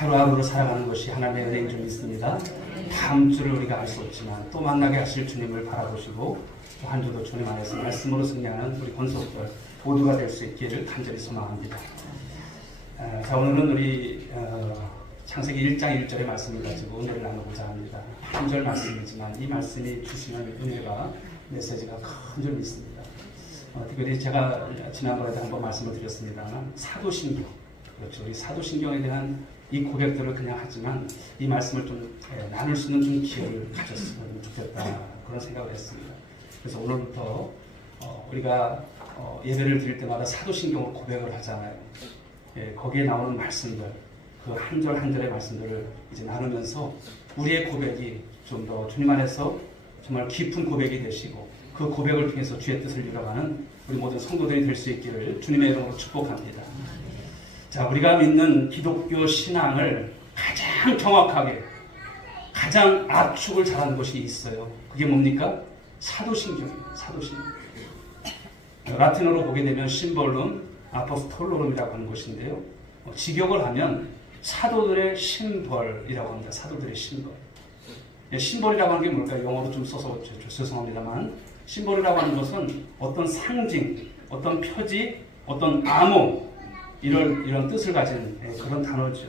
하루하루 살아가는 것이 하나님의 은혜인 줄 믿습니다. 다음 주를 우리가 알 수 없지만 또 만나게 하실 주님을 바라보시고 또 한 주도 주님 안에서 말씀으로 승리하는 우리 권속들 모두가 될 수 있기를 간절히 소망합니다. 자, 오늘은 우리 창세기 1장 1절의 말씀을 가지고 은혜를 나누고자 합니다. 한 절 말씀이지만 이 말씀이 주시는 은혜가 메시지가 큰 줄 믿습니다. 특별히 제가 지난번에도 한번 말씀을 드렸습니다만 사도신경, 그렇죠. 이 사도신경에 대한 이 고백들을 그냥 하지만 이 말씀을 좀 나눌 수 있는 좀 기회를 가졌으면 좋겠다 그런 생각을 했습니다. 그래서 오늘부터 우리가 예배를 드릴 때마다 사도신경으로 고백을 하잖아요. 거기에 나오는 말씀들, 그 한 절 한 절의 말씀들을 이제 나누면서 우리의 고백이 좀 더 주님 안에서 정말 깊은 고백이 되시고 그 고백을 통해서 주의 뜻을 이뤄가는 우리 모든 성도들이 될 수 있기를 주님의 이름으로 축복합니다. 자, 우리가 믿는 기독교 신앙을 가장 정확하게, 가장 압축을 잘하는 것이 있어요. 그게 뭡니까? 사도신경이에요. 사도신경. 라틴어로 보게 되면 심볼룸, 아포스톨로룸이라고 하는 것인데요. 직역을 하면 사도들의 심벌이라고 합니다. 사도들의 심벌. 심벌이라고 하는 게 뭘까요? 영어로 좀 써서 죄송합니다만 심벌이라고 하는 것은 어떤 상징, 어떤 표지, 어떤 암호 이런 뜻을 가진 그런 단어죠.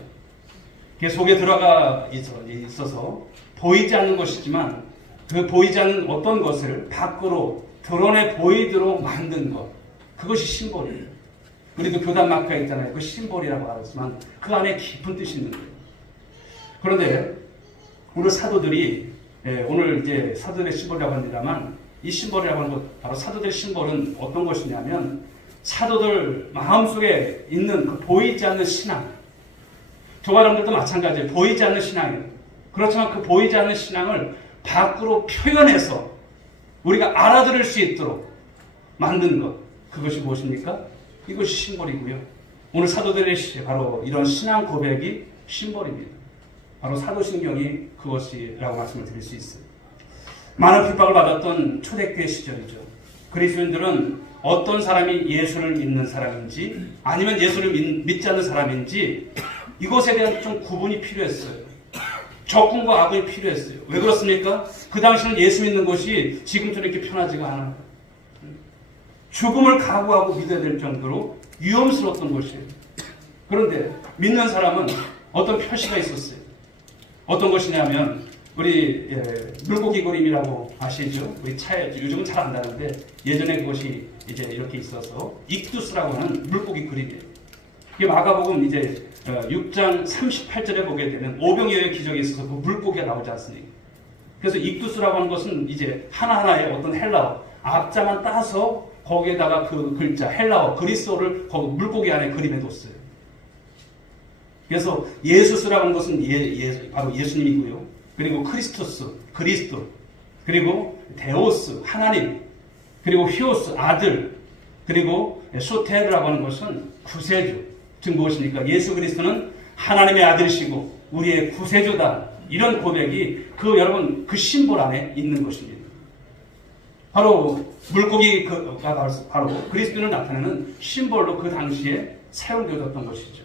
그 속에 들어가 있어서 보이지 않는 것이지만 그 보이지 않는 어떤 것을 밖으로 드러내 보이도록 만든 것, 그것이 심벌이에요. 우리도 교단 마크가 있잖아요. 그 심벌이라고 하지만 그 안에 깊은 뜻이 있는 거예요. 그런데 오늘 사도들이 오늘 이제 사도들의 심벌이라고 합니다만 이 심벌이라고 하는 것, 바로 사도들의 심벌은 어떤 것이냐면 사도들 마음속에 있는 그 보이지 않는 신앙, 저와 여러분들도 마찬가지예요. 보이지 않는 신앙이에요. 그렇지만 그 보이지 않는 신앙을 밖으로 표현해서 우리가 알아들을 수 있도록 만든 것, 그것이 무엇입니까? 이것이 심벌이고요. 오늘 사도들의 바로 이런 신앙 고백이 심벌입니다. 바로 사도신경이 그것이라고 말씀을 드릴 수 있어요. 많은 핍박을 받았던 초대교회 시절이죠. 그리스도인들은 어떤 사람이 예수를 믿는 사람인지 아니면 예수를 믿지 않는 사람인지 이것에 대한 좀 구분이 필요했어요. 적군과 악이 필요했어요. 왜 그렇습니까? 그 당시는 예수 믿는 것이 지금처럼 이렇게 편하지가 않아요. 죽음을 각오하고 믿어야 될 정도로 위험스러웠던 것이에요. 그런데 믿는 사람은 어떤 표시가 있었어요. 어떤 것이냐면 우리 물고기 그림이라고 아시죠? 우리 차에 요즘은 잘 안다는데 예전에 그것이 이제 이렇게 있어서 익두스라고 하는 물고기 그림이에요. 이게 마가복음 이제 6장 38절에 보게 되면 오병이어의 기적에 있어서 그 물고기가 나오지 않습니까? 그래서 익두스라고 하는 것은 이제 하나하나의 어떤 헬라어 앞자만 따서 거기에다가 그 글자 헬라어 그리스어를 거기 물고기 안에 그림해뒀어요. 그래서 예수스라고 하는 것은 바로 예수님이고요. 그리고 크리스토스, 그리스도, 그리고 데오스, 하나님, 그리고 히오스, 아들, 그리고 소테르라고 하는 것은 구세주. 즉 무엇입니까? 예수 그리스도는 하나님의 아들이시고 우리의 구세주다. 이런 고백이 여러분 그 심볼 안에 있는 것입니다. 바로 물고기가 바로 그리스도를 나타내는 심볼로 그 당시에 사용되었던 것이죠.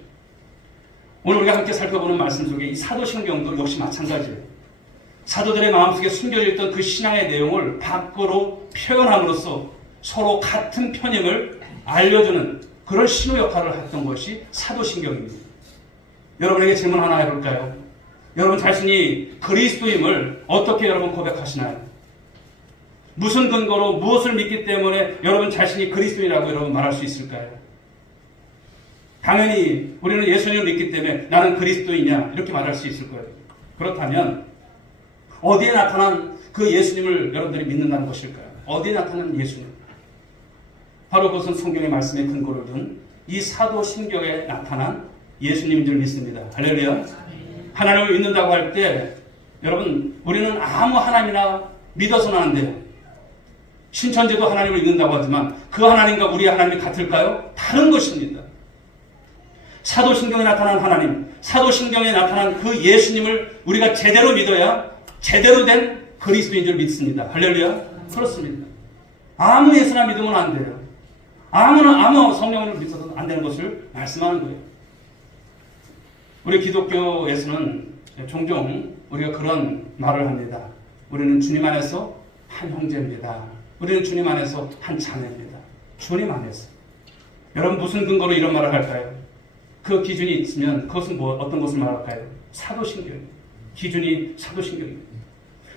오늘 우리가 함께 살펴보는 말씀 속에 이 사도신경도 역시 마찬가지예요. 사도들의 마음속에 숨겨져 있던 그 신앙의 내용을 밖으로 표현함으로써 서로 같은 편임을 알려주는 그런 신호 역할을 했던 것이 사도신경입니다. 여러분에게 질문 하나 해볼까요? 여러분 자신이 그리스도임을 어떻게 여러분 고백하시나요? 무슨 근거로 무엇을 믿기 때문에 여러분 자신이 그리스도인이라고 여러분 말할 수 있을까요? 당연히 우리는 예수님을 믿기 때문에 나는 그리스도이냐 이렇게 말할 수 있을 거예요. 그렇다면 어디에 나타난 그 예수님을 여러분들이 믿는다는 것일까요? 어디에 나타난 예수님? 바로 그것은 성경의 말씀에 근거를 둔 이 사도신경에 나타난 예수님인 줄 믿습니다. 할렐루야. 하나님을 믿는다고 할 때 여러분 우리는 아무 하나님이나 믿어서는 안 돼요. 신천지도 하나님을 믿는다고 하지만 그 하나님과 우리의 하나님이 같을까요? 다른 것입니다. 사도신경에 나타난 하나님, 사도신경에 나타난 그 예수님을 우리가 제대로 믿어야 제대로 된 그리스도인 줄 믿습니다. 할렐루야. 그렇습니다. 아무 예수나 믿으면 안 돼요. 아무 성령을 믿어서는 안 되는 것을 말씀하는 거예요. 우리 기독교에서는 종종 우리가 그런 말을 합니다. 우리는 주님 안에서 한 형제입니다. 우리는 주님 안에서 한 자매입니다. 주님 안에서. 여러분 무슨 근거로 이런 말을 할까요? 그 기준이 있으면 그것은 어떤 것을 말할까요? 사도신경입니다. 기준이 사도신경입니다.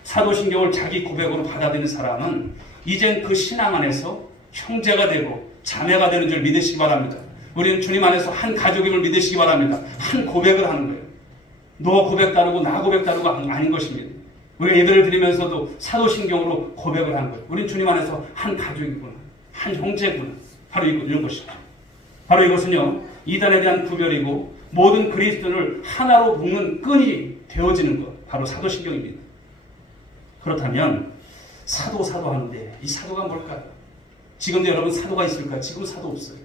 사도신경을 자기 고백으로 받아들이는 사람은 이젠 그 신앙 안에서 형제가 되고 자매가 되는 줄 믿으시기 바랍니다. 우리는 주님 안에서 한 가족임을 믿으시기 바랍니다. 한 고백을 하는 거예요. 너 고백 따르고 나 고백 따르고 아닌 것입니다. 우리가 예배를 드리면서도 사도신경으로 고백을 하는 거예요. 우리는 주님 안에서 한 가족이구나. 한 형제구나. 바로 이런 것이죠. 바로 이것은요. 이단에 대한 구별이고 모든 그리스도를 하나로 묶는 끈이 되어지는 것. 바로 사도신경입니다. 그렇다면 사도 하는데 이 사도가 뭘까요? 지금도 여러분 사도가 있을까요? 지금은 사도 없어요.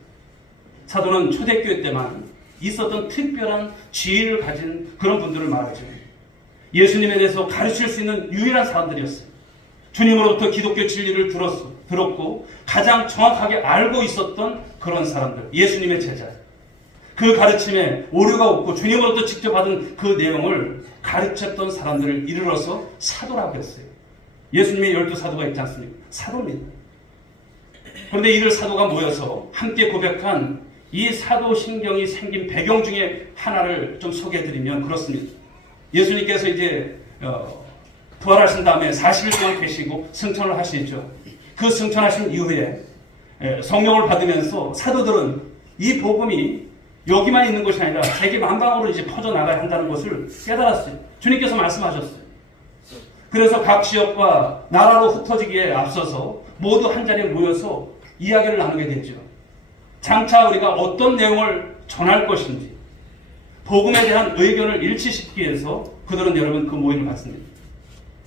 사도는 초대교회 때만 있었던 특별한 지혜를 가진 그런 분들을 말하죠. 예수님에 대해서 가르칠 수 있는 유일한 사람들이었어요. 주님으로부터 기독교 진리를 들었고 가장 정확하게 알고 있었던 그런 사람들. 예수님의 제자. 그 가르침에 오류가 없고 주님으로부터 직접 받은 그 내용을 가르쳤던 사람들을 이르러서 사도라고 했어요. 예수님의 12사도가 있지 않습니까? 사도입니다. 그런데 이들 사도가 모여서 함께 고백한 이 사도신경이 생긴 배경 중에 하나를 좀 소개해드리면 그렇습니다. 예수님께서 이제 부활하신 다음에 40일 동안 계시고 승천을 하시죠. 그 승천하신 이후에 성령을 받으면서 사도들은 이 복음이 여기만 있는 것이 아니라 세계 만방으로 이제 퍼져나가야 한다는 것을 깨달았어요. 주님께서 말씀하셨어요. 그래서 각 지역과 나라로 흩어지기에 앞서서 모두 한 자리에 모여서 이야기를 나누게 되죠. 장차 우리가 어떤 내용을 전할 것인지 복음에 대한 의견을 일치시키기 위해서 그들은 여러분 그 모임을 갖습니다.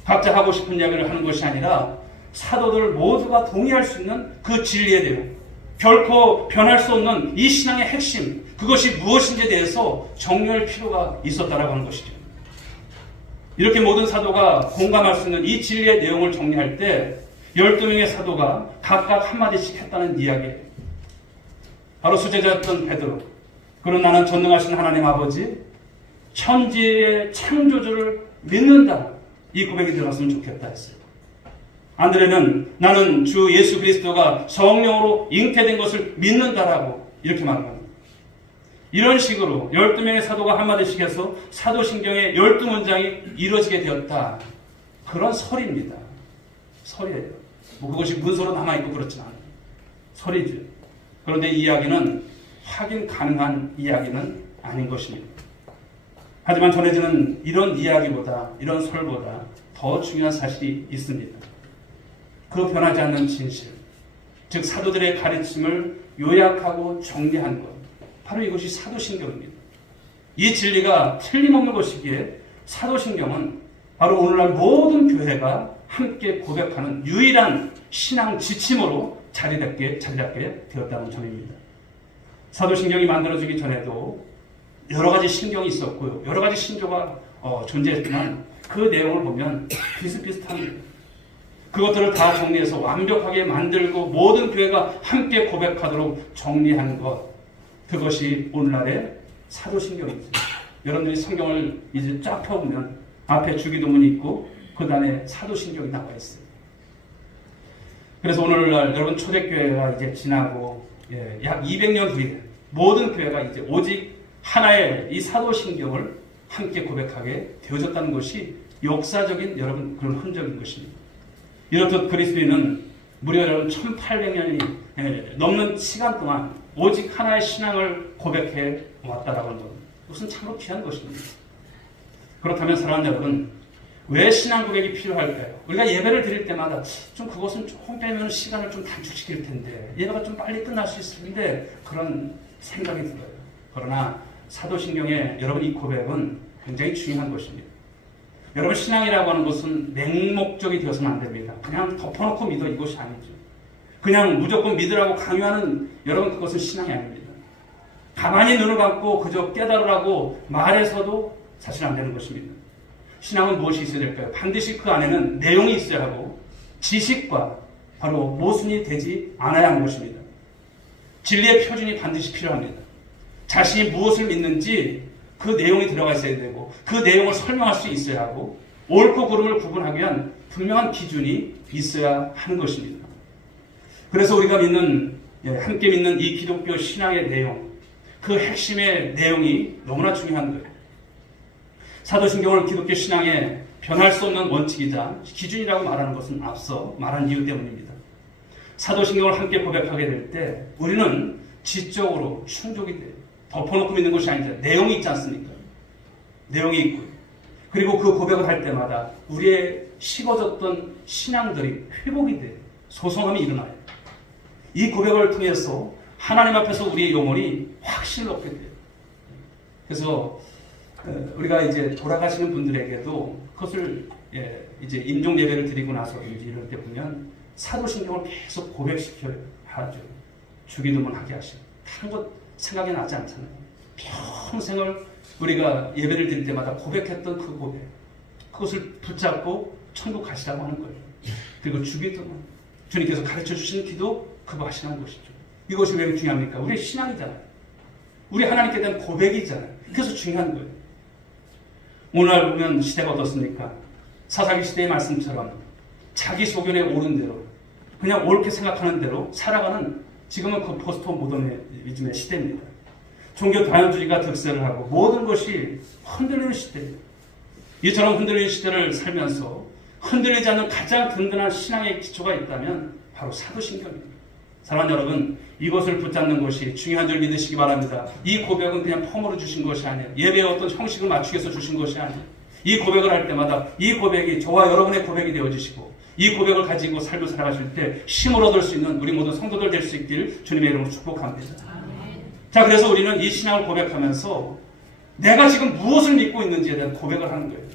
각자 하고 싶은 이야기를 하는 것이 아니라 사도들 모두가 동의할 수 있는 그 진리에 대해 결코 변할 수 없는 이 신앙의 핵심 그것이 무엇인지에 대해서 정리할 필요가 있었다라고 하는 것이죠. 이렇게 모든 사도가 공감할 수 있는 이 진리의 내용을 정리할 때 12명의 사도가 각각 한마디씩 했다는 이야기예요. 바로 수제자였던 베드로. 그는 나는 전능하신 하나님 아버지 천지의 창조주를 믿는다. 이 고백이 들어갔으면 좋겠다 했어요. 안드레는 나는 주 예수 그리스도가 성령으로 잉태된 것을 믿는다라고 이렇게 말합니다. 이런 식으로 12명의 사도가 한마디씩 해서 사도신경의 12문장이 이루어지게 되었다. 그런 설입니다. 설이에요. 뭐 그것이 문서로 남아있고 그렇진 않아요. 설이죠. 그런데 이 이야기는 확인 가능한 이야기는 아닌 것입니다. 하지만 전해지는 이런 이야기보다 이런 설보다 더 중요한 사실이 있습니다. 그 변하지 않는 진실, 즉 사도들의 가르침을 요약하고 정리한 것, 바로 이것이 사도신경입니다. 이 진리가 틀림없는 것이기에 사도신경은 바로 오늘날 모든 교회가 함께 고백하는 유일한 신앙 지침으로 자리잡게 되었다는 점입니다. 사도신경이 만들어지기 전에도 여러 가지 신경이 있었고요. 여러 가지 신조가 존재했지만 그 내용을 보면 비슷비슷합니다. 그것들을 다 정리해서 완벽하게 만들고 모든 교회가 함께 고백하도록 정리한 것, 그것이 오늘날의 사도신경이죠. 여러분들이 성경을 이제 쫙 펴보면 앞에 주기도문이 있고 그 다음에 사도신경이 나와 있어요. 그래서 오늘날 여러분 초대교회가 이제 지나고 약 200년 후에 모든 교회가 이제 오직 하나의 이 사도신경을 함께 고백하게 되어졌다는 것이 역사적인 여러분 그런 흔적인 것입니다. 이렇듯 그리스도인은 무려 여러분 1800년이 넘는 시간 동안 오직 하나의 신앙을 고백해 왔다라고 하는 것, 그것은 참으로 귀한 것입니다. 그렇다면 사랑하는 여러분, 왜 신앙 고백이 필요할까요? 우리가 예배를 드릴 때마다 좀 그것은 조금 빼면 시간을 좀 단축시킬 텐데 예배가 좀 빨리 끝날 수 있을 텐데 그런 생각이 들어요. 그러나 사도신경의 여러분 이 고백은 굉장히 중요한 것입니다. 여러분 신앙이라고 하는 것은 맹목적이 되어서는 안 됩니다. 그냥 덮어놓고 믿어 이것이 아니죠. 그냥 무조건 믿으라고 강요하는 여러분 그것은 신앙이 아닙니다. 가만히 눈을 감고 그저 깨달으라고 말해서도 사실 안 되는 것입니다. 신앙은 무엇이 있어야 될까요? 반드시 그 안에는 내용이 있어야 하고 지식과 바로 모순이 되지 않아야 하는 것입니다. 진리의 표준이 반드시 필요합니다. 자신이 무엇을 믿는지 그 내용이 들어가 있어야 되고 그 내용을 설명할 수 있어야 하고 옳고 그름을 구분하기 위한 분명한 기준이 있어야 하는 것입니다. 그래서 우리가 믿는 함께 믿는 이 기독교 신앙의 내용, 그 핵심의 내용이 너무나 중요한 거예요. 사도신경을 기독교 신앙의 변할 수 없는 원칙이자 기준이라고 말하는 것은 앞서 말한 이유 때문입니다. 사도신경을 함께 고백하게 될 때 우리는 지적으로 충족이 돼요. 덮어놓고 믿는 것이 아니라 내용이 있지 않습니까? 내용이 있고요. 그리고 그 고백을 할 때마다 우리의 식어졌던 신앙들이 회복이 돼요. 소성함이 일어나요. 이 고백을 통해서 하나님 앞에서 우리의 영혼이 확신을 얻게 돼요. 그래서 우리가 이제 돌아가시는 분들에게도 그것을 이제 임종 예배를 드리고 나서든지 이럴 때 보면 사도신경을 계속 고백시켜야 하죠. 주기도문 하게 하시고 다른 것 생각이 나지 않잖아요. 평생을 우리가 예배를 드릴 때마다 고백했던 그 고백, 그것을 붙잡고 천국 가시라고 하는 거예요. 그리고 주기도문, 주님께서 가르쳐 주신 기도 그거 하시는 것이죠. 이것이 왜 중요합니까? 우리의 신앙이잖아요. 우리 하나님께 대한 고백이잖아요. 그래서 중요한 거예요. 오늘날 보면 시대가 어떻습니까? 사사기 시대의 말씀처럼 자기 소견에 옳은 대로 그냥 옳게 생각하는 대로 살아가는 지금은 그 포스트 모더니즘의 시대입니다. 종교 다원주의가 득세를 하고 모든 것이 흔들리는 시대예요. 이처럼 흔들리는 시대를 살면서 흔들리지 않는 가장 든든한 신앙의 기초가 있다면 바로 사도신경입니다. 사랑하는 여러분, 이것을 붙잡는 것이 중요한 줄 믿으시기 바랍니다. 이 고백은 그냥 폼으로 주신 것이 아니에요. 예배의 어떤 형식을 맞추기 위해서 주신 것이 아니에요. 이 고백을 할 때마다 이 고백이 저와 여러분의 고백이 되어지시고 이 고백을 가지고 삶을 살아가실 때 힘을 얻을 수 있는 우리 모든 성도들 될 수 있길 주님의 이름으로 축복합니다. 자, 그래서 우리는 이 신앙을 고백하면서 내가 지금 무엇을 믿고 있는지에 대한 고백을 하는 거예요.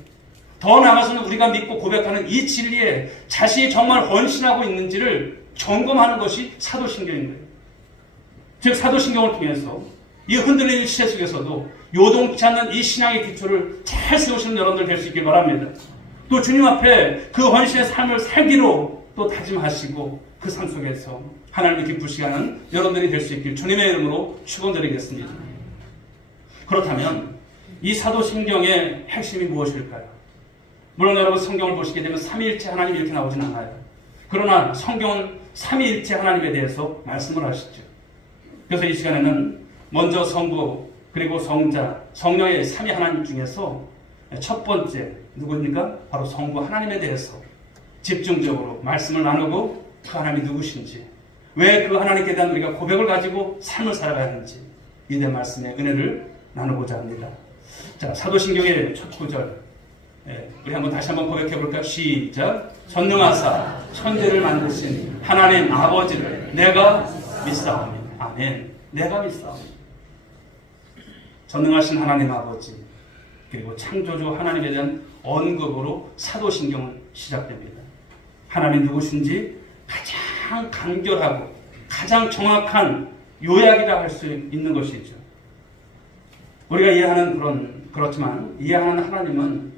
더 나아가서는 우리가 믿고 고백하는 이 진리에 자신이 정말 헌신하고 있는지를 점검하는 것이 사도신경인 거예요. 즉 사도신경을 통해서 이 흔들리는 시대 속에서도 요동치 않는 이 신앙의 기초를 잘 세우시는 여러분들 될 수 있길 바랍니다. 또 주님 앞에 그 헌신의 삶을 살기로 또 다짐하시고 그 삶 속에서 하나님을 기쁘시게 하는 여러분들이 될 수 있길 주님의 이름으로 축원드리겠습니다. 그렇다면 이 사도신경의 핵심이 무엇일까요? 물론 여러분 성경을 보시게 되면 삼위일체 하나님 이렇게 나오진 않아요. 그러나 성경은 삼위일체 하나님에 대해서 말씀을 하시죠. 그래서 이 시간에는 먼저 성부 그리고 성자 성령의 삼위 하나님 중에서 첫 번째 누구입니까? 바로 성부 하나님에 대해서 집중적으로 말씀을 나누고 그 하나님이 누구신지 왜 그 하나님께 대한 우리가 고백을 가지고 삶을 살아가야 하는지 이 대 말씀의 은혜를 나누고자 합니다. 자, 사도신경의 첫 구절 우리 다시 한번 고백해 볼까요? 시작. 전능하사 천지를 만드신 하나님 아버지를 내가 믿사오니. 아멘. 내가 믿사오니. 전능하신 하나님 아버지 그리고 창조주 하나님에 대한 언급으로 사도신경은 시작됩니다. 하나님 누구신지 가장 간결하고 가장 정확한 요약이라 할 수 있는 것이죠. 우리가 이해하는 그렇지만 이해하는 하나님은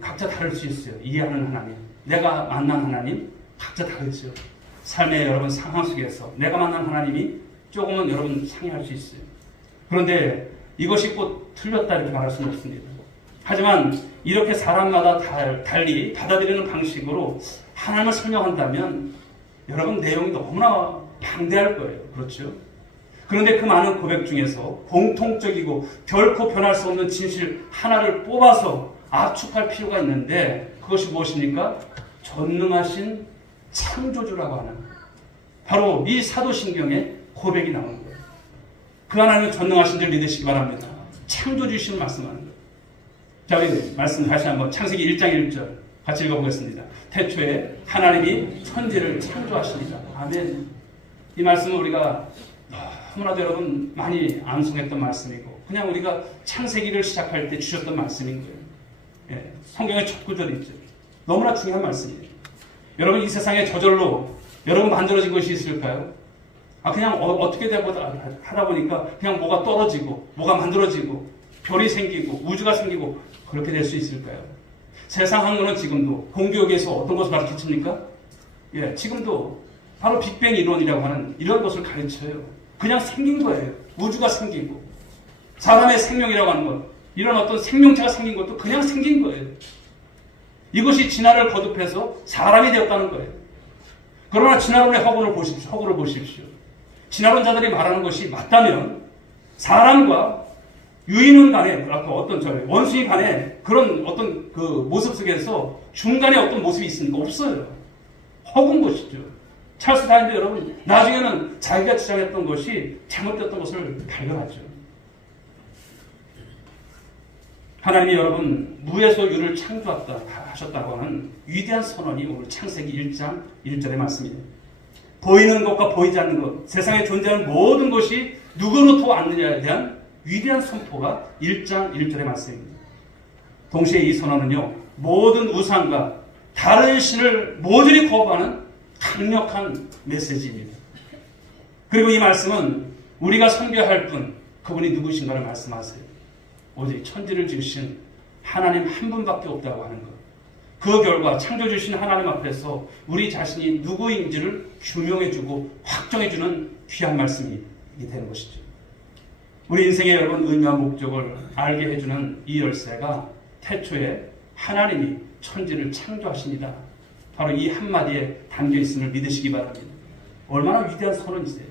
각자 다를 수 있어요. 이해하는 하나님, 내가 만난 하나님 각자 다르죠. 삶의 여러분 상황 속에서 내가 만난 하나님이 조금은 여러분 상이할 수 있어요. 그런데 이것이 꼭 틀렸다 이렇게 말할 수는 없습니다. 하지만 이렇게 사람마다 달리 받아들이는 방식으로 하나님을 설명한다면 여러분 내용이 너무나 방대할 거예요. 그렇죠? 그런데 그 많은 고백 중에서 공통적이고 결코 변할 수 없는 진실 하나를 뽑아서 압축할 필요가 있는데 그것이 무엇입니까? 전능하신 창조주라고 하는 바로 이 사도신경의 고백이 나오는 거예요. 그 하나님은 전능하신 줄 믿으시기 바랍니다. 창조주이신 말씀하는 거예요. 자, 우리 말씀 다시 한번 창세기 1장 1절 같이 읽어보겠습니다. 태초에 하나님이 천지를 창조하십니다. 아멘. 이 말씀은 우리가 너무나도 여러분 많이 암송했던 말씀이고 그냥 우리가 창세기를 시작할 때 주셨던 말씀인 거예요. 성경의 첫 구절이죠. 너무나 중요한 말씀이에요. 여러분 이 세상에 저절로 여러분 만들어진 것이 있을까요? 그냥 어떻게 하다 보니까 그냥 뭐가 떨어지고 뭐가 만들어지고 별이 생기고 우주가 생기고 그렇게 될 수 있을까요? 세상 학문은 지금도 공교육에서 어떤 것을 가르칩니까? 지금도 바로 빅뱅 이론이라고 하는 이런 것을 가르쳐요. 그냥 생긴 거예요. 우주가 생기고 사람의 생명이라고 하는 것, 이런 어떤 생명체가 생긴 것도 그냥 생긴 거예요. 이것이 진화를 거듭해서 사람이 되었다는 거예요. 그러나 진화론의 허구를 보십시오. 진화론자들이 말하는 것이 맞다면 사람과 유인원 간에 원수인 간에 그런 어떤 그 모습 속에서 중간에 어떤 모습이 있습니까? 없어요. 허구인 것이죠. 찰스 다윈도 여러분 나중에는 자기가 주장했던 것이 잘못됐던 것을 발견하죠. 하나님이 여러분 무에서 유를 창조하셨다고 하는 위대한 선언이 오늘 창세기 1장 1절의 말씀입니다. 보이는 것과 보이지 않는 것, 세상에 존재하는 모든 것이 누구로부터 왔느냐에 대한 위대한 선포가 1장 1절의 말씀입니다. 동시에 이 선언은요, 모든 우상과 다른 신을 모조리 거부하는 강력한 메시지입니다. 그리고 이 말씀은 우리가 섬겨야 분, 그분이 누구신가를 말씀하세요. 오직 천지를 지으신 하나님 한 분밖에 없다고 하는 것. 그 결과 창조주신 하나님 앞에서 우리 자신이 누구인지를 규명해주고 확정해주는 귀한 말씀이 되는 것이죠. 우리 인생의 여러분 의미와 목적을 알게 해주는 이 열쇠가 태초에 하나님이 천지를 창조하십니다. 바로 이 한마디에 담겨있음을 믿으시기 바랍니다. 얼마나 위대한 선언이세요.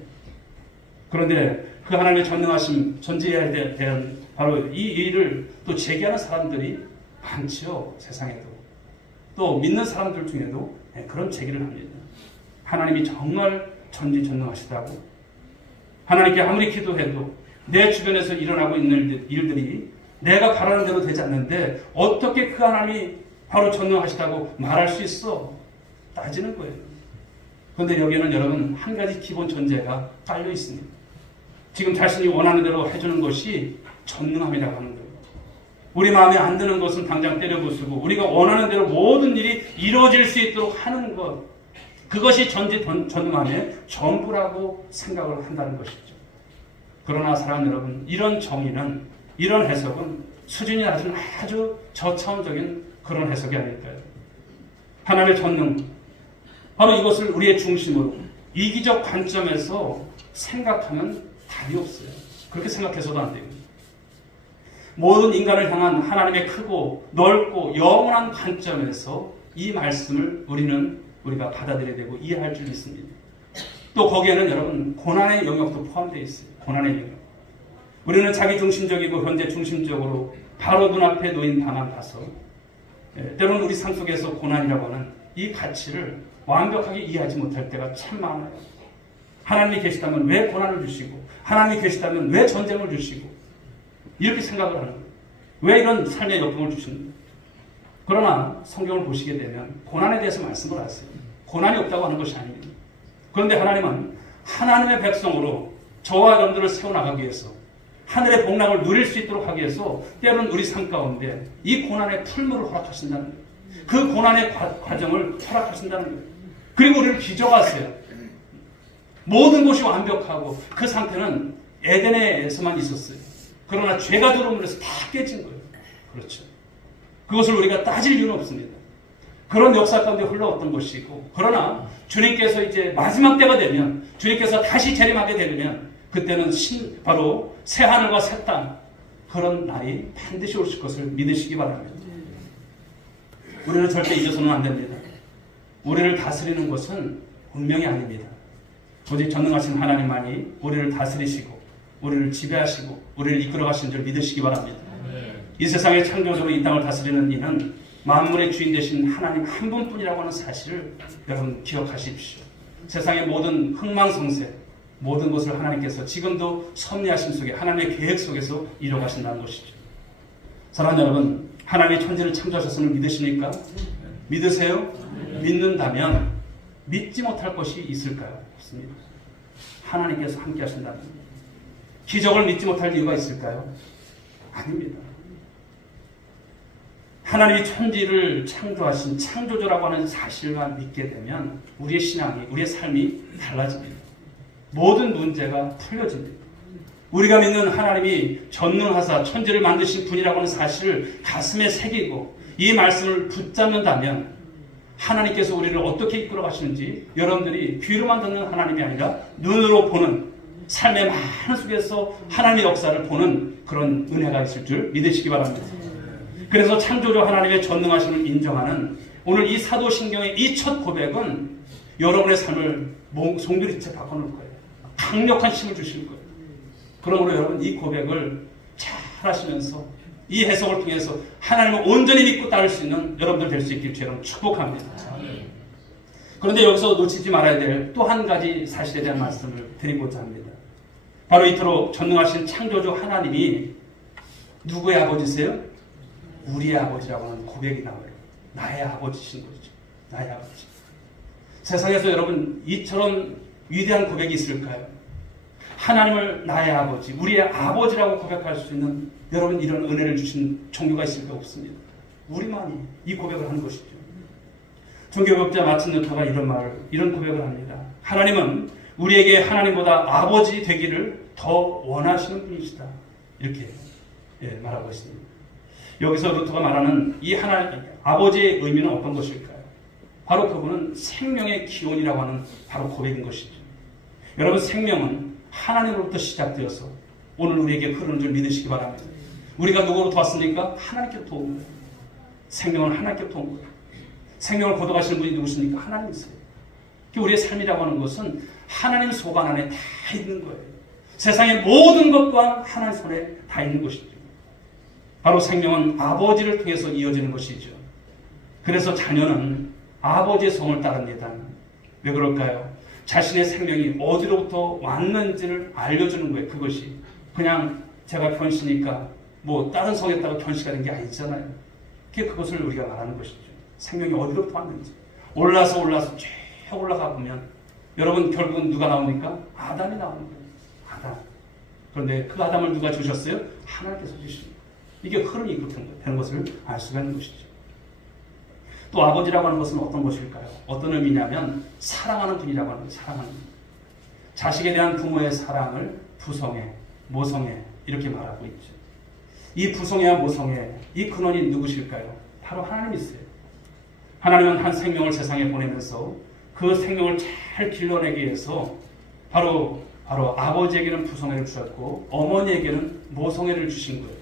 그런데 그 하나님의 전능하심, 전지에 대한 바로 이 일을 또 제기하는 사람들이 많죠. 세상에도. 또 믿는 사람들 중에도 그런 제기를 합니다. 하나님이 정말 전지전능하시다고. 하나님께 아무리 기도해도 내 주변에서 일어나고 있는 일들이 내가 바라는 대로 되지 않는데 어떻게 그 하나님이 바로 전능하시다고 말할 수 있어? 따지는 거예요. 그런데 여기에는 여러분 한 가지 기본 전제가 깔려 있습니다. 지금 자신이 원하는 대로 해주는 것이 전능함이라고 하는 거예요. 우리 마음에 안 드는 것은 당장 때려부수고 우리가 원하는 대로 모든 일이 이루어질 수 있도록 하는 것, 그것이 전능함의 전부라고 생각을 한다는 것이죠. 그러나 사랑 여러분, 이런 정의는, 이런 해석은 수준이 낮은 아주 저차원적인 그런 해석이 아닐까요? 하나님의 전능, 바로 이것을 우리의 중심으로 이기적 관점에서 생각하면 답이 없어요. 그렇게 생각해서도 안 돼요. 모든 인간을 향한 하나님의 크고 넓고 영원한 관점에서 이 말씀을 우리가 받아들여야 되고 이해할 줄 믿습니다. 또 거기에는 여러분 고난의 영역도 포함되어 있어요. 고난의 영역. 우리는 자기중심적이고 현재 중심적으로 바로 눈앞에 놓인 다만 봐서 때로는 우리 삶 속에서 고난이라고 하는 이 가치를 완벽하게 이해하지 못할 때가 참 많아요. 하나님이 계시다면 왜 고난을 주시고 하나님이 계시다면 왜 전쟁을 주시고 이렇게 생각을 하는 거예요. 왜 이런 삶의 역경을 주시는가? 그러나 성경을 보시게 되면 고난에 대해서 말씀을 하세요. 고난이 없다고 하는 것이 아닙니다. 그런데 하나님은 하나님의 백성으로 저와 여러분들을 세워나가기 위해서 하늘의 복락을 누릴 수 있도록 하기 위해서 때로는 우리 삶 가운데 이 고난의 풀물을 허락하신다는 거예요. 그 고난의 과정을 허락하신다는 거예요. 그리고 우리를 빚어가세요. 모든 것이 완벽하고 그 상태는 에덴에서만 있었어요. 그러나 죄가 들어오면서 다 깨진 거예요. 그렇죠. 그것을 우리가 따질 이유는 없습니다. 그런 역사 가운데 흘러왔던 것이고, 그러나 주님께서 이제 마지막 때가 되면, 주님께서 다시 재림하게 되면, 그때는 바로 새 하늘과 새 땅, 그런 날이 반드시 오실 것을 믿으시기 바랍니다. 우리는 절대 잊어서는 안 됩니다. 우리를 다스리는 것은 운명이 아닙니다. 오직 전능하신 하나님만이 우리를 다스리시고 우리를 지배하시고 우리를 이끌어가신 줄 믿으시기 바랍니다. 이 세상의 창조주로 이 땅을 다스리는 이는 만물의 주인 되신 하나님 한 분뿐이라고 하는 사실을 여러분 기억하십시오. 세상의 모든 흥망성쇠, 모든 것을 하나님께서 지금도 섭리하심 속에 하나님의 계획 속에서 이뤄가신다는 것이죠. 사랑하는 여러분, 하나님의 천지를 창조하셨음을 믿으십니까? 믿으세요? 믿는다면 믿지 못할 것이 있을까요? 없습니다. 하나님께서 함께 하신다는 겁니다. 기적을 믿지 못할 이유가 있을까요? 아닙니다. 하나님이 천지를 창조하신 창조주라고 하는 사실만 믿게 되면 우리의 신앙이, 우리의 삶이 달라집니다. 모든 문제가 풀려집니다. 우리가 믿는 하나님이 전능하사 천지를 만드신 분이라고 하는 사실을 가슴에 새기고 이 말씀을 붙잡는다면 하나님께서 우리를 어떻게 이끌어 가시는지 여러분들이 귀로만 듣는 하나님이 아니라 눈으로 보는 삶의 많은 속에서 하나님의 역사를 보는 그런 은혜가 있을 줄 믿으시기 바랍니다. 그래서 창조주 하나님의 전능하심을 인정하는 오늘 이 사도신경의 이 첫 고백은 여러분의 삶을 송두리째 바꿔놓을 거예요. 강력한 힘을 주실 거예요. 그러므로 여러분 이 고백을 잘 하시면서 이 해석을 통해서 하나님을 온전히 믿고 따를 수 있는 여러분들 될 수 있길 여러분 축복합니다. 그런데 여기서 놓치지 말아야 될 또 한 가지 사실에 대한 말씀을 드리고자 합니다. 바로 이토록 전능하신 창조주 하나님이 누구의 아버지세요? 우리의 아버지라고 하는 고백이 나와요. 나의 아버지신 거죠. 나의 아버지. 세상에서 여러분 이처럼 위대한 고백이 있을까요? 하나님을 나의 아버지, 우리의 아버지라고 고백할 수 있는 여러분 이런 은혜를 주신 종교가 있을까? 없습니다. 우리만이 이 고백을 하는 것이죠. 종교개혁자 마틴 루터가 이런 고백을 합니다. 하나님은 우리에게 하나님보다 아버지 되기를 더 원하시는 분이시다. 이렇게 말하고 있습니다. 여기서 루터가 말하는 이 아버지의 의미는 어떤 것일까요? 바로 그분은 생명의 기원이라고 하는 바로 고백인 것이죠. 여러분 생명은 하나님으로부터 시작되어서 오늘 우리에게 흐르는 줄 믿으시기 바랍니다. 우리가 누구로부터 왔습니까? 하나님께로부터 온 거예요. 생명은 하나님께로부터 온 거예요. 생명을 거둬가시는 분이 누구십니까? 하나님이세요. 우리의 삶이라고 하는 것은 하나님 소관 안에 다 있는 거예요. 세상의 모든 것 또한 하나님 손에 다 있는 것이죠. 바로 생명은 아버지를 통해서 이어지는 것이죠. 그래서 자녀는 아버지의 성을 따릅니다. 왜 그럴까요? 자신의 생명이 어디로부터 왔는지를 알려주는 거예요. 그것이 그냥 제가 견시니까 뭐 다른 성에다가 견시가 된 게 아니잖아요. 그것을 우리가 말하는 것이죠. 생명이 어디로부터 왔는지 올라서 쭉 올라가 보면 여러분 결국은 누가 나옵니까? 아담이 나오는 거예요. 아담. 그런데 그 아담을 누가 주셨어요? 하나님께서 주십니다. 이게 흐름이 그렇게 되는 것을 알 수가 있는 것이죠. 또 아버지라고 하는 것은 어떤 것일까요? 어떤 의미냐면 사랑하는 분이라고 하는 거예요. 사랑하는 분. 자식에 대한 부모의 사랑을 부성애, 모성애 이렇게 말하고 있죠. 이 부성애와 모성애 이 근원이 누구실까요? 바로 하나님이세요. 하나님은 한 생명을 세상에 보내면서 그 생명을 잘 길러내기 위해서 바로 아버지에게는 부성애를 주셨고 어머니에게는 모성애를 주신 거예요.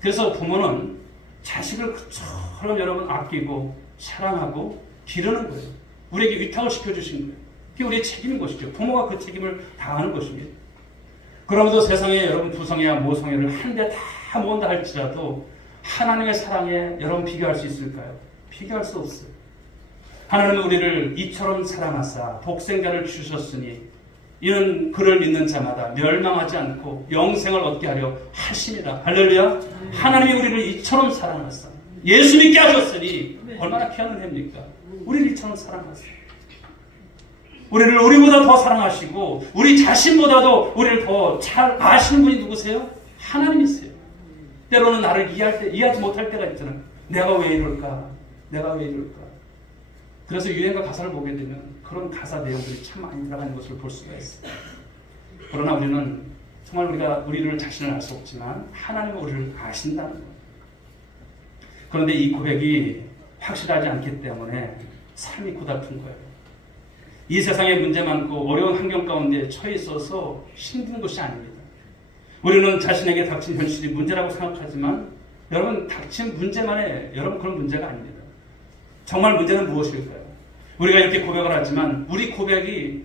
그래서 부모는 자식을 그처럼 여러분 아끼고 사랑하고 기르는 거예요. 우리에게 위탁을 시켜주신 거예요. 그게 우리의 책임인 것이죠. 부모가 그 책임을 다하는 것입니다. 그러면서 세상에 여러분 부성애와 모성애를 한데 다 모은다 할지라도 하나님의 사랑에 여러분 비교할 수 있을까요? 비교할 수 없어요. 하나님은 우리를 이처럼 사랑하사 독생자를 주셨으니 이는 그를 믿는 자마다 멸망하지 않고 영생을 얻게 하려 하심이라. 할렐루야. 하나님이 우리를 이처럼 사랑하사 예수 믿게 하셨으니 얼마나 귀한 은혜입니까? 우리를 이처럼 사랑하세요. 우리를 우리보다 더 사랑하시고 우리 자신보다도 우리를 더 잘 아시는 분이 누구세요? 하나님이세요. 때로는 나를 이해하지 못할 때가 있잖아요. 내가 왜 이럴까? 내가 왜 이럴까? 그래서 유행가 가사를 보게 되면 그런 가사 내용들이 참 많이 들어가는 것을 볼 수가 있어요. 그러나 우리는 정말 우리를 자신을 알 수 없지만 하나님은 우리를 아신다는 거예요. 그런데 이 고백이 확실하지 않기 때문에 삶이 고달픈 거예요. 이 세상에 문제 많고 어려운 환경 가운데 처해 있어서 힘든 것이 아닙니다. 우리는 자신에게 닥친 현실이 문제라고 생각하지만 여러분 닥친 문제만에 여러분 그런 문제가 아닙니다. 정말 문제는 무엇일까요? 우리가 이렇게 고백을 하지만 우리 고백이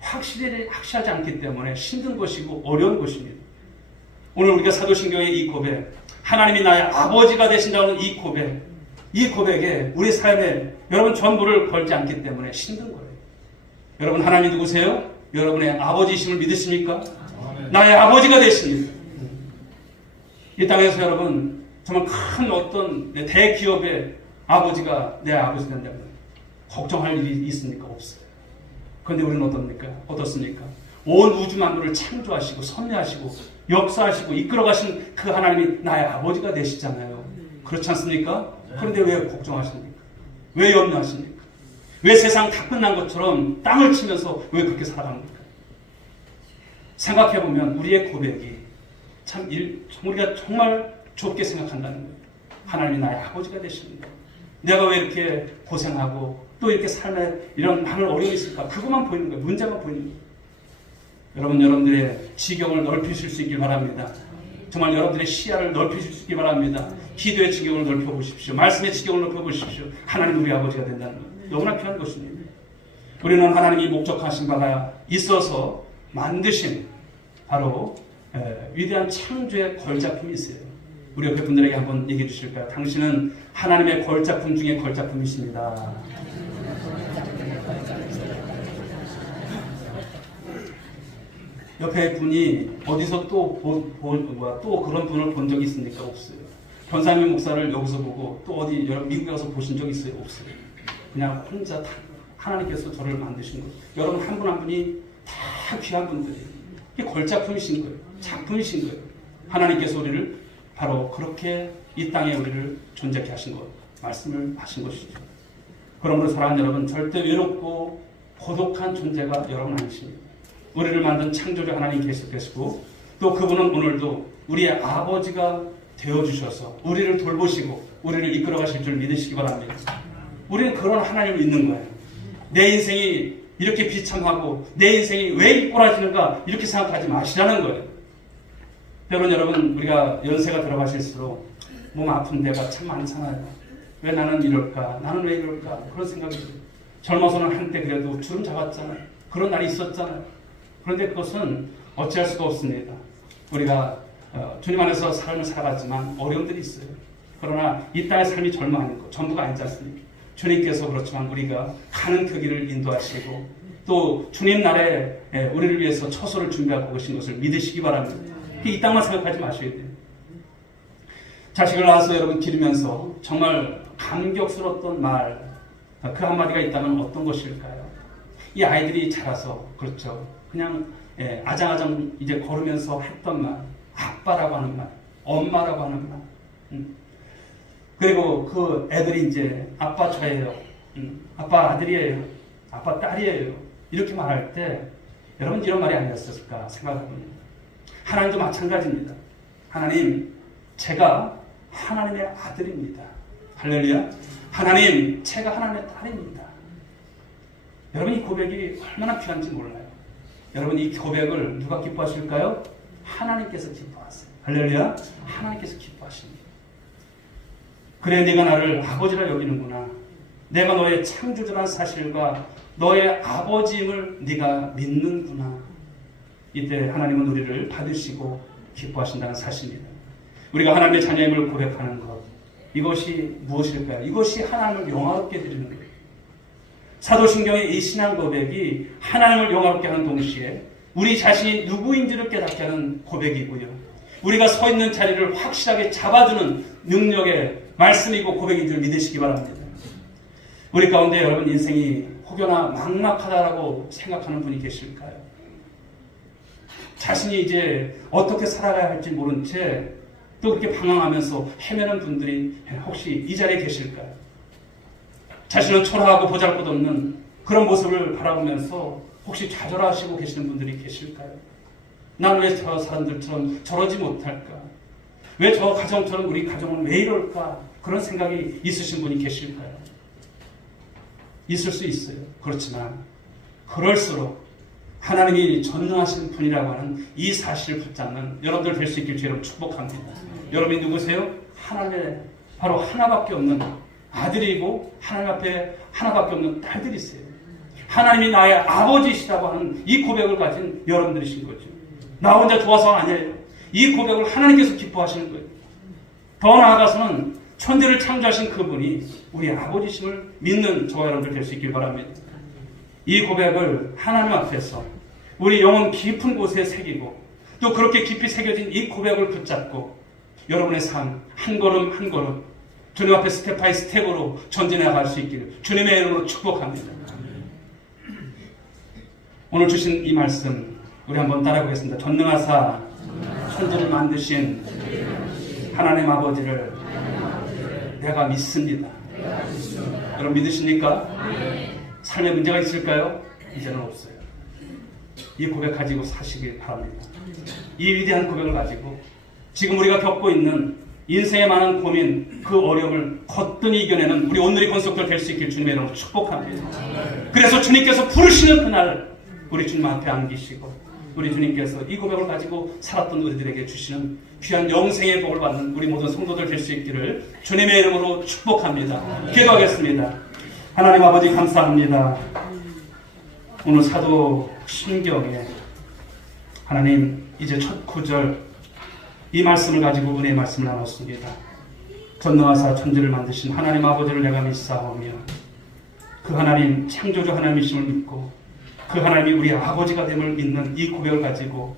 확실하지 않기 때문에 힘든 것이고 어려운 것입니다. 오늘 우리가 사도신경의 이 고백, 하나님이 나의 아버지가 되신다는 이 고백에 우리 삶에 여러분 전부를 걸지 않기 때문에 힘든 거예요. 여러분 하나님 누구세요? 여러분의 아버지이심을 믿으십니까? 나의 아버지가 되십니다. 이 땅에서 여러분 정말 큰 어떤 대기업의 아버지가 내 아버지 된다면 걱정할 일이 있습니까? 없어요. 그런데 우리는 어떻습니까? 온 우주 만물을 창조하시고 섭리하시고 역사하시고 이끌어가신 그 하나님이 나의 아버지가 되시잖아요. 그렇지 않습니까? 그런데 왜 걱정하십니까? 왜 염려하십니까? 왜 세상 다 끝난 것처럼 땅을 치면서 왜 그렇게 살아갑니까? 생각해보면 우리의 고백이 우리가 정말 좁게 생각한다는 거예요. 하나님이 나의 아버지가 되십니다. 내가 왜 이렇게 고생하고 또 이렇게 삶에 이런 많은 어려움이 있을까? 그것만 보이는 거예요. 문제만 보이는 거예요. 여러분들의 지경을 넓히실 수 있길 바랍니다. 정말 여러분들의 시야를 넓히실 수 있길 바랍니다. 기도의 지경을 넓혀보십시오. 말씀의 지경을 넓혀보십시오. 하나님 우리 아버지가 된다는 것 너무나 귀한 것입니다. 우리는 하나님이 목적하신 바가 있어서 만드신 바로 위대한 창조의 걸작품이 있어요. 우리 옆에 분들에게 한번 얘기해 주실까요? 당신은 하나님의 걸작품 중에 걸작품이십니다. 옆에 분이 어디서 또 그런 분을 본 적이 있습니까? 없어요. 변상민 목사를 여기서 보고 또 어디 미국에 가서 보신 적 있어요? 없어요. 그냥 혼자 하나님께서 저를 만드신 거예요. 여러분 한 분 한 분이 다 귀한 분들이에요. 이게 걸작품이신 거예요. 작품이신 거예요. 하나님께서 우리를 바로 그렇게 이 땅에 우리를 존재케 하신 것, 말씀을 하신 것이죠. 그러므로 사랑하는 여러분, 절대 외롭고 고독한 존재가 여러분 아니십니다. 우리를 만든 창조주 하나님 계시고 또 그분은 오늘도 우리의 아버지가 되어주셔서 우리를 돌보시고 우리를 이끌어 가실 줄 믿으시기 바랍니다. 우리는 그런 하나님을 믿는 거예요. 내 인생이 이렇게 비참하고 내 인생이 왜 이 꼬라지는가 이렇게 생각하지 마시라는 거예요. 때론 여러분 우리가 연세가 들어가실수록 몸 아픈 데가 참 많잖아요. 왜 나는 이럴까? 나는 왜 이럴까? 그런 생각이 들어요. 젊어서는 한때 그래도 주름 잡았잖아요. 그런 날이 있었잖아요. 그런데 그것은 어찌할 수가 없습니다. 우리가 주님 안에서 삶을 살아가지만 어려움들이 있어요. 그러나 이 땅의 삶이 절망하는 것 전부가 아니지 않습니까? 주님께서 그렇지만 우리가 가는 그 길을 인도하시고 또 주님 나라에 우리를 위해서 처소를 준비하고 계신 것을 믿으시기 바랍니다. 이 땅만 생각하지 마셔야 돼요. 자식을 낳아서 여러분 기르면서 정말 감격스러웠던 말 그 한마디가 있다면 어떤 것일까요? 이 아이들이 자라서 그렇죠. 그냥 아장아장 이제 걸으면서 했던 말, 아빠라고 하는 말, 엄마라고 하는 말. 그리고 그 애들이 이제 아빠 저예요, 아빠 아들이에요, 아빠 딸이에요 이렇게 말할 때 여러분 이런 말이 아니었을까 생각해봅니다. 하나님도 마찬가지입니다. 하나님, 제가 하나님의 아들입니다. 할렐루야. 하나님, 제가 하나님의 딸입니다. 여러분 이 고백이 얼마나 귀한지 몰라요. 여러분 이 고백을 누가 기뻐하실까요? 하나님께서 기뻐하세요. 할렐루야. 하나님께서 기뻐하십니다. 그래 네가 나를 아버지라 여기는구나. 내가 너의 창조주라는 사실과 너의 아버지임을 네가 믿는구나. 이때 하나님은 우리를 받으시고 기뻐하신다는 사실입니다. 우리가 하나님의 자녀임을 고백하는 것, 이것이 무엇일까요? 이것이 하나님을 영화롭게 드리는 거예요. 사도신경의 이 신앙 고백이 하나님을 영화롭게 하는 동시에 우리 자신이 누구인지를 깨닫게 하는 고백이고요. 우리가 서 있는 자리를 확실하게 잡아주는 능력의 말씀이고 고백인 줄 믿으시기 바랍니다. 우리 가운데 여러분 인생이 혹여나 막막하다라고 생각하는 분이 계실까요? 자신이 이제 어떻게 살아가야 할지 모른 채 또 그렇게 방황하면서 헤매는 분들이 혹시 이 자리에 계실까요? 자신은 초라하고 보잘것없는 그런 모습을 바라보면서 혹시 좌절하시고 계시는 분들이 계실까요? 난 왜 저 사람들처럼 저러지 못할까? 왜 저 가정처럼 우리 가정은 왜 이럴까? 그런 생각이 있으신 분이 계실까요? 있을 수 있어요. 그렇지만 그럴수록 하나님이 전능하신 분이라고 하는 이 사실을 붙잡는 여러분들 될 수 있길 주로 축복합니다. 여러분이 누구세요? 하나님의 바로 하나밖에 없는 아들이고 하나님 앞에 하나밖에 없는 딸들이세요. 하나님이 나의 아버지시라고 하는 이 고백을 가진 여러분들이신 거죠. 나 혼자 좋아서 아니에요. 이 고백을 하나님께서 기뻐하시는 거예요. 더 나아가서는 천지를 창조하신 그분이 우리 아버지심을 믿는 저와 여러분들 될 수 있길 바랍니다. 이 고백을 하나님 앞에서 우리 영혼 깊은 곳에 새기고 또 그렇게 깊이 새겨진 이 고백을 붙잡고 여러분의 삶 한 걸음 한 걸음 주님 앞에 스텝 바이 스텝으로 전진해 나갈 수 있기를 주님의 이름으로 축복합니다. 오늘 주신 이 말씀 우리 한번 따라해보겠습니다. 전능하사 천지를 만드신 하나님 아버지를 내가 믿습니다. 여러분 믿으십니까? 삶에 문제가 있을까요? 이제는 없어요. 이 고백 가지고 사시길 바랍니다. 이 위대한 고백을 가지고 지금 우리가 겪고 있는 인생의 많은 고민, 그 어려움을 거뜬히 이겨내는 우리 오늘의 건속들 될 수 있길 주님의 이름으로 축복합니다. 그래서 주님께서 부르시는 그날 우리 주님 앞에 안기시고 우리 주님께서 이 고백을 가지고 살았던 우리들에게 주시는 귀한 영생의 복을 받는 우리 모든 성도들 될 수 있기를 주님의 이름으로 축복합니다. 기도하겠습니다. 하나님 아버지 감사합니다. 오늘 사도 신경에 하나님 이제 첫 구절 이 말씀을 가지고 은혜의 말씀을 나눴습니다. 전능하사 천지를 만드신 하나님 아버지를 내가 믿사오며 그 하나님 창조주 하나님이심을 믿고 그 하나님이 우리 아버지가 됨을 믿는 이 고백을 가지고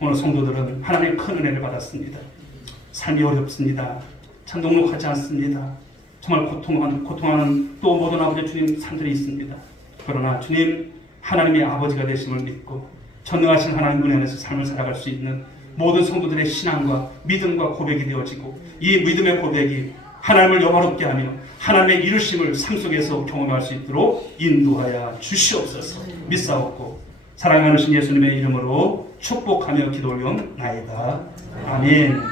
오늘 성도들은 하나님의 큰 은혜를 받았습니다. 삶이 어렵습니다. 참 녹록하지 않습니다. 정말 고통하는 또 모든 아버지 주님 삶들이 있습니다. 그러나 주님 하나님의 아버지가 되심을 믿고 전능하신 하나님 은혜 안에서 삶을 살아갈 수 있는 모든 성도들의 신앙과 믿음과 고백이 되어지고 이 믿음의 고백이 하나님을 영화롭게 하며 하나님의 이루심을 삶 속에서 경험할 수 있도록 인도하여 주시옵소서. 믿사옵고 사랑하는 신 예수님의 이름으로 축복하며 기도 올려옵나이다. 아멘.